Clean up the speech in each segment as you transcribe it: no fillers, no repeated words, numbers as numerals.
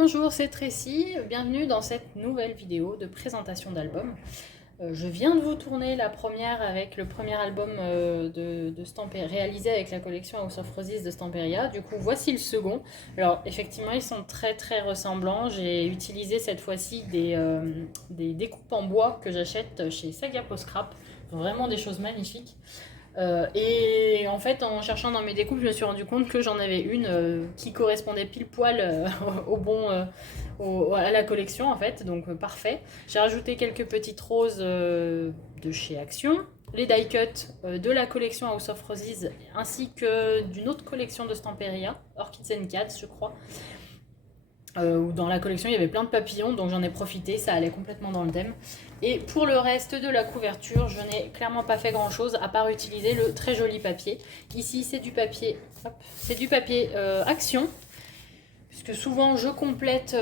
bonjour, c'est Tracy, bienvenue dans cette nouvelle vidéo de présentation d'album. Je viens de vous tourner la première avec le premier album réalisé avec la collection House of Roses de Stamperia. Du coup, voici le second. Alors, effectivement, ils sont très ressemblants. J'ai utilisé cette fois-ci des découpes en bois que j'achète chez Saga Post Scrap. Vraiment des choses magnifiques. Et en fait, en cherchant dans mes découpes, je me suis rendu compte que j'en avais une qui correspondait pile poil à la collection en fait, donc parfait. J'ai rajouté quelques petites roses de chez Action, les die cuts de la collection House of Roses ainsi que d'une autre collection de Stamperia, Orchids and Cats je crois. Où dans la collection il y avait plein de papillons, donc j'en ai profité, ça allait complètement dans le thème. Et pour le reste de la couverture, je n'ai clairement pas fait grand chose à part utiliser le très joli papier. Ici c'est du papier, Action, puisque souvent je complète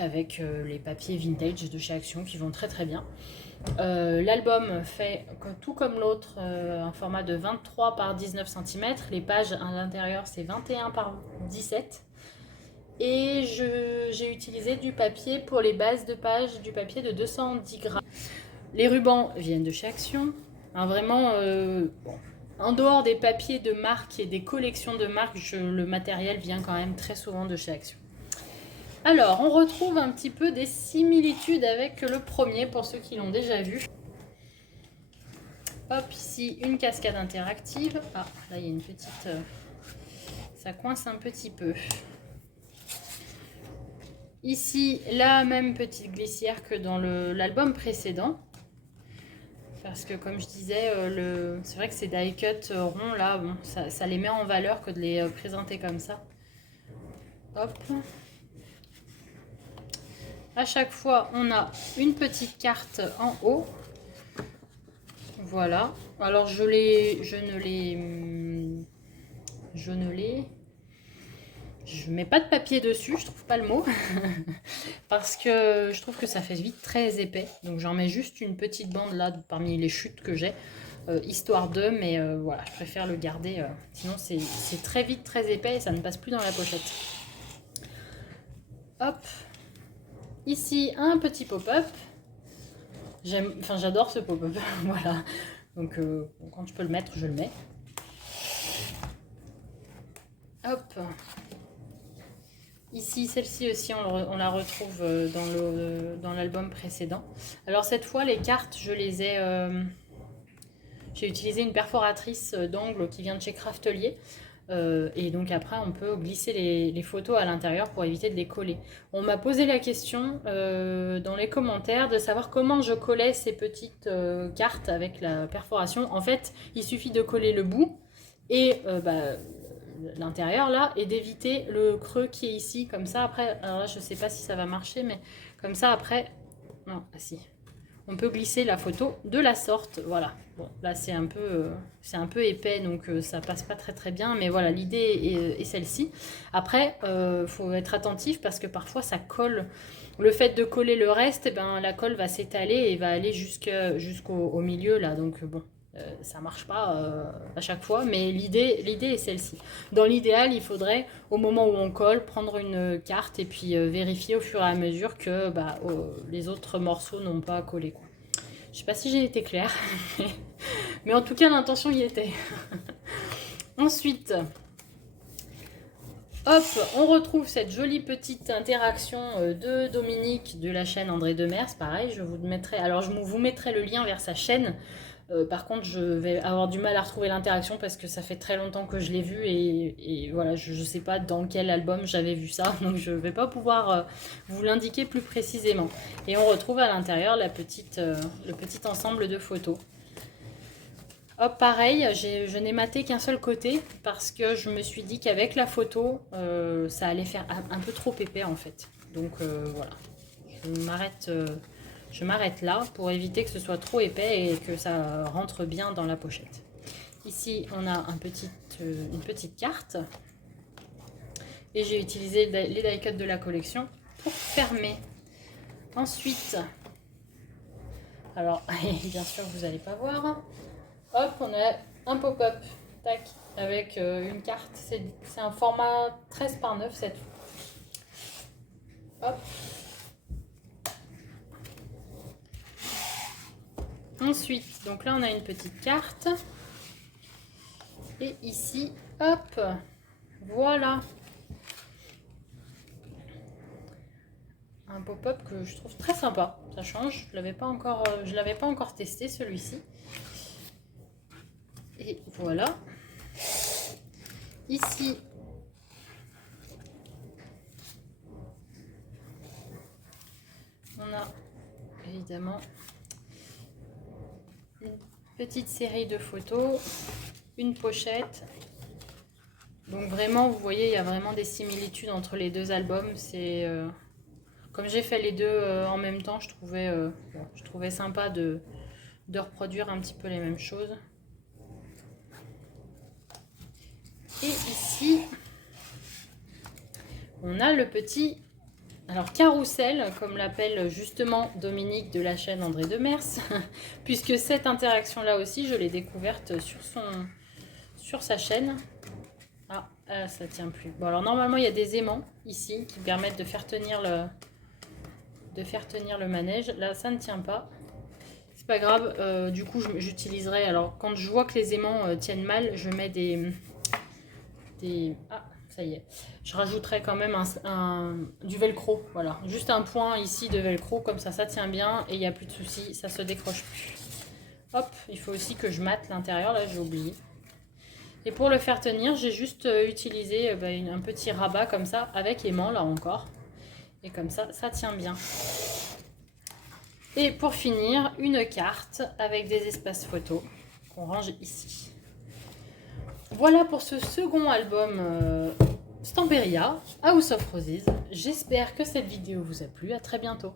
avec les papiers vintage de chez Action qui vont très bien. L'album fait tout comme l'autre un format de 23 par 19 cm, les pages à l'intérieur c'est 21 par 17. Et j'ai utilisé du papier pour les bases de page, du papier de 210 grammes. Les rubans viennent de chez Action. Vraiment, bon, en dehors des papiers de marque et des collections de marque, le matériel vient quand même très souvent de chez Action. Alors, on retrouve un petit peu des similitudes avec le premier pour ceux qui l'ont déjà vu. Hop, ici une cascade interactive. Ah, là il y a une petite... ça coince un petit peu. Ici, la même petite glissière que dans l'album précédent. Parce que comme je disais, c'est vrai que ces die cuts ronds là, bon, ça les met en valeur que de les présenter comme ça. Hop. À chaque fois, on a une petite carte en haut. Voilà. Alors je mets pas de papier dessus, je trouve pas le mot, parce que je trouve que ça fait vite très épais. Donc j'en mets juste une petite bande là parmi les chutes que j'ai, histoire de, mais voilà, je préfère le garder, sinon c'est très vite très épais et ça ne passe plus dans la pochette. Hop, ici un petit pop-up. J'adore ce pop-up, voilà. Donc quand je peux le mettre, je le mets. Hop. Ici, celle-ci aussi, on la retrouve dans l'album précédent. Alors cette fois, les cartes, j'ai utilisé une perforatrice d'angle qui vient de chez Craftelier. Et donc après, on peut glisser les photos à l'intérieur pour éviter de les coller. On m'a posé la question dans les commentaires de savoir comment je collais ces petites cartes avec la perforation. En fait, il suffit de coller le bout et l'intérieur là et d'éviter le creux qui est ici comme ça. Après, alors là je sais pas si ça va marcher, mais comme ça après, non, si, on peut glisser la photo de la sorte. Voilà, bon là c'est un peu épais, donc ça passe pas très bien, mais voilà, l'idée est celle-ci. Après faut être attentif parce que parfois ça colle. Le fait de coller le reste, la colle va s'étaler et va aller jusqu'au milieu là, donc bon, ça marche pas à chaque fois, mais l'idée est celle-ci. Dans l'idéal, il faudrait, au moment où on colle, prendre une carte et puis vérifier au fur et à mesure que les autres morceaux n'ont pas collé, quoi. Je sais pas si j'ai été claire, mais en tout cas l'intention y était. Ensuite, hop, on retrouve cette jolie petite interaction de Dominique de la chaîne André Demers. Pareil, je vous mettrai le lien vers sa chaîne. Par contre, je vais avoir du mal à retrouver l'interaction parce que ça fait très longtemps que je l'ai vu et voilà, je ne sais pas dans quel album j'avais vu ça, donc je ne vais pas pouvoir vous l'indiquer plus précisément. Et on retrouve à l'intérieur le petit ensemble de photos. Hop, pareil, je n'ai maté qu'un seul côté parce que je me suis dit qu'avec la photo, ça allait faire un peu trop épais en fait. Donc voilà, je m'arrête là pour éviter que ce soit trop épais et que ça rentre bien dans la pochette. Ici, on a une petite carte et j'ai utilisé les die cuts de la collection pour fermer. Ensuite, alors bien sûr vous n'allez pas voir. Hop, on a un pop-up, tac, avec une carte. C'est un format 13 par 9 Hop. Ensuite, donc là on a une petite carte. Et ici, hop, voilà. Un pop-up que je trouve très sympa. Ça change. Je l'avais pas encore testé celui-ci. Et voilà. Ici, on a évidemment une petite série de photos, une pochette. Donc vraiment, vous voyez, il y a vraiment des similitudes entre les deux albums. C'est comme j'ai fait les deux en même temps, je trouvais sympa de reproduire un petit peu les mêmes choses. Et ici, on a le petit, alors carrousel, comme l'appelle justement Dominique de la chaîne André Demers, puisque cette interaction-là aussi, je l'ai découverte sur sa chaîne. Ah, ça tient plus. Bon, alors normalement, il y a des aimants ici qui permettent de faire tenir le manège. Là, ça ne tient pas. C'est pas grave. Du coup, j'utiliserai. Alors, quand je vois que les aimants tiennent mal, je mets des. Ah, ça y est. Je rajouterai quand même du velcro. Voilà. Juste un point ici de velcro. Comme ça tient bien et il n'y a plus de soucis. Ça se décroche plus. Hop, il faut aussi que je mate l'intérieur. Là, j'ai oublié. Et pour le faire tenir, j'ai juste utilisé un petit rabat comme ça, avec aimant là encore. Et comme ça tient bien. Et pour finir, une carte avec des espaces photos qu'on range ici. Voilà pour ce second album Stamperia House of Roses. J'espère que cette vidéo vous a plu. À très bientôt.